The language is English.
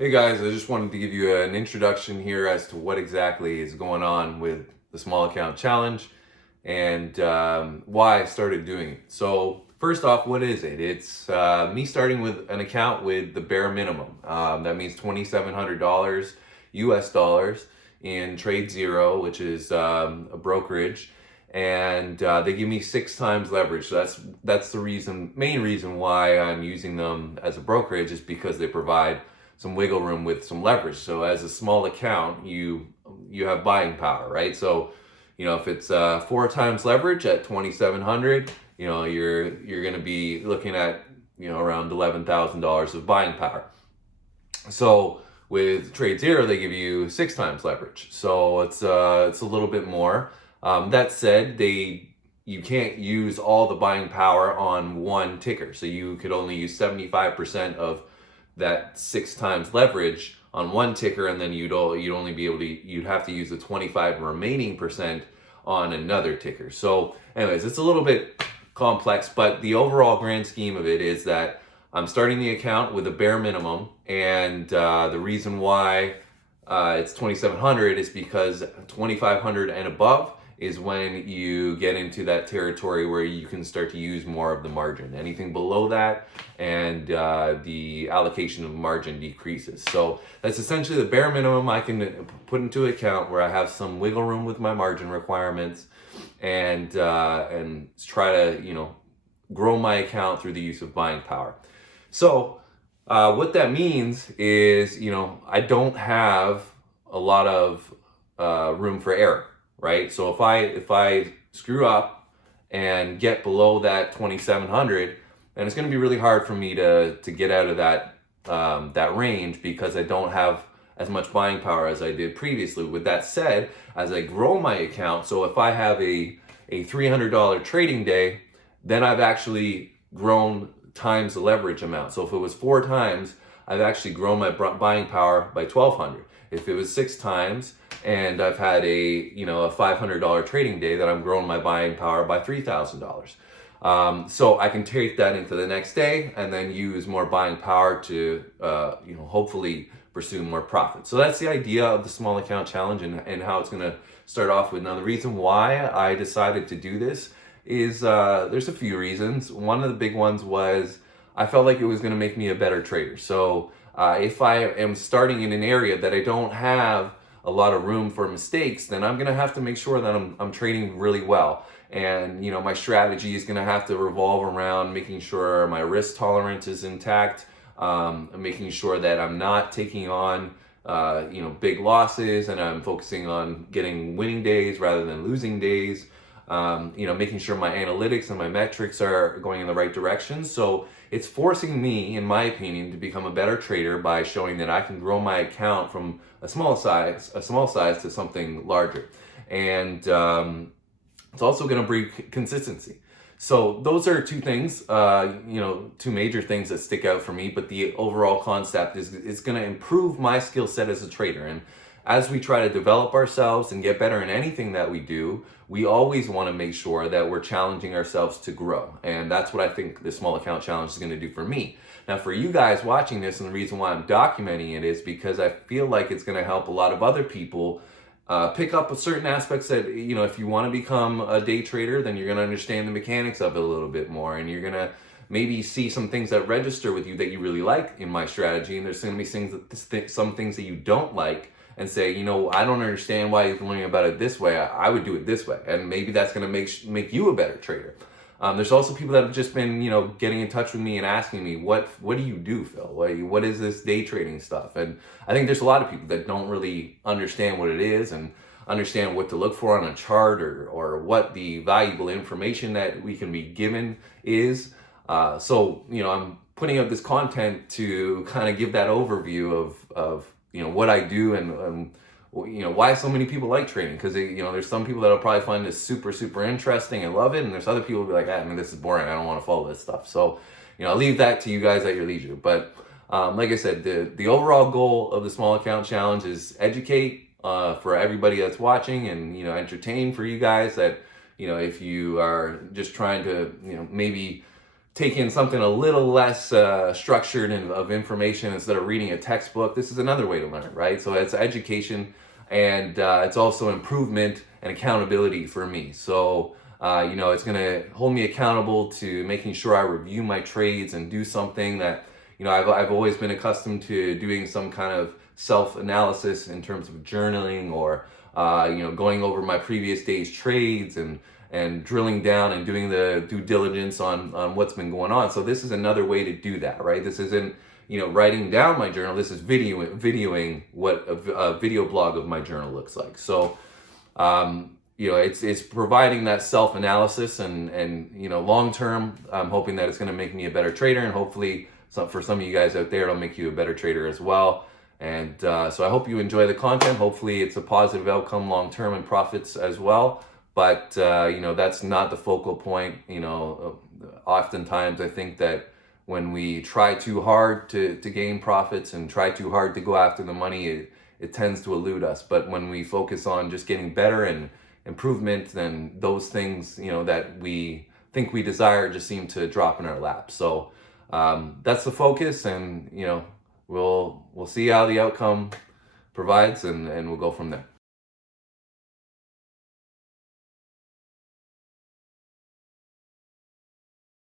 Hey guys, I just wanted to give you an introduction here as to what exactly is going on with the small account challenge and why I started doing it. So first off, what is it? It's me starting with an account with the bare minimum. That means $2,700 US dollars in TradeZero, which is a brokerage, and they give me 6 times leverage. So that's the main reason why I'm using them as a brokerage, is because they provide some wiggle room with some leverage. So as a small account, you have buying power, right? So if it's 4 times leverage at 2,700, you're going to be looking at around $11,000 of buying power. So with TradeZero, they give you 6 times leverage, so it's a little bit more. That said, you can't use all the buying power on one ticker, so you could only use 75% of that 6 times leverage on one ticker, and then you'd have to use the 25 remaining percent on another ticker. So anyways, it's a little bit complex, but the overall grand scheme of it is that I'm starting the account with a bare minimum, and the reason why it's 2,700 is because 2,500 and above is when you get into that territory where you can start to use more of the margin. Anything below that, and the allocation of margin decreases. So that's essentially the bare minimum I can put into account, where I have some wiggle room with my margin requirements, and try to grow my account through the use of buying power. So what that means is I don't have a lot of room for error. Right? So if I screw up and get below that 2,700, then it's going to be really hard for me to get out of that range, because I don't have as much buying power as I did previously. With that said, as I grow my account, so if I have a $300 trading day, then I've actually grown times the leverage amount. So if it was 4 times, I've actually grown my buying power by 1,200. If it was 6 times, and I've had a $500 trading day, that I'm growing my buying power by $3,000. So I can take that into the next day and then use more buying power to hopefully pursue more profit. So that's the idea of the small account challenge, and how it's going to start off with. Now, the reason why I decided to do this is there's a few reasons. One of the big ones was I felt like it was going to make me a better trader. So if I am starting in an area that I don't have a lot of room for mistakes, then I'm going to have to make sure that I'm trading really well. And my strategy is going to have to revolve around making sure my risk tolerance is intact, making sure that I'm not taking on big losses, and I'm focusing on getting winning days rather than losing days. Making sure my analytics and my metrics are going in the right direction. So it's forcing me, in my opinion, to become a better trader by showing that I can grow my account from a small size to something larger. And it's also going to bring consistency. So those are two things, two major things that stick out for me. But the overall concept is going to improve my skill set as a trader. And as we try to develop ourselves and get better in anything that we do, we always want to make sure that we're challenging ourselves to grow. And that's what I think the small account challenge is going to do for me. Now, for you guys watching this, and the reason why I'm documenting it is because I feel like it's going to help a lot of other people pick up certain aspects that, if you want to become a day trader, then you're going to understand the mechanics of it a little bit more. And you're going to maybe see some things that register with you that you really like in my strategy. And there's going to be some things that you don't like, and say, I don't understand why you're learning about it this way. I would do it this way. And maybe that's going to make you a better trader. There's also people that have just been, getting in touch with me and asking me, what do you do, Phil? What is this day trading stuff? And I think there's a lot of people that don't really understand what it is, and understand what to look for on a chart, or what the valuable information that we can be given is. So I'm putting out this content to kind of give that overview of what I do, and why so many people like trading. Because there's some people that'll probably find this super, super interesting and love it, and there's other people who'll be like, this is boring, I don't want to follow this stuff. So I'll leave that to you guys at your leisure. But like I said, the overall goal of the small account challenge is educate for everybody that's watching, and entertain for you guys that if you are just trying to maybe take in something a little less structured and of information instead of reading a textbook. This is another way to learn, right? So it's education, and it's also improvement and accountability for me. So it's going to hold me accountable to making sure I review my trades and do something that I've always been accustomed to doing, some kind of self-analysis in terms of journaling, or going over my previous day's trades and drilling down and doing the due diligence on what's been going on. So this is another way to do that, right? This isn't writing down my journal. This is videoing what a video blog of my journal looks like. So it's providing that self-analysis, and long term, I'm hoping that it's going to make me a better trader, and hopefully for some of you guys out there, it'll make you a better trader as well. And so I hope you enjoy the content. Hopefully it's a positive outcome long term and profits as well. But that's not the focal point. Oftentimes I think that when we try too hard to gain profits and try too hard to go after the money, it tends to elude us. But when we focus on just getting better and improvement, then those things that we think we desire just seem to drop in our lap. So that's the focus, and we'll see how the outcome provides, and we'll go from there.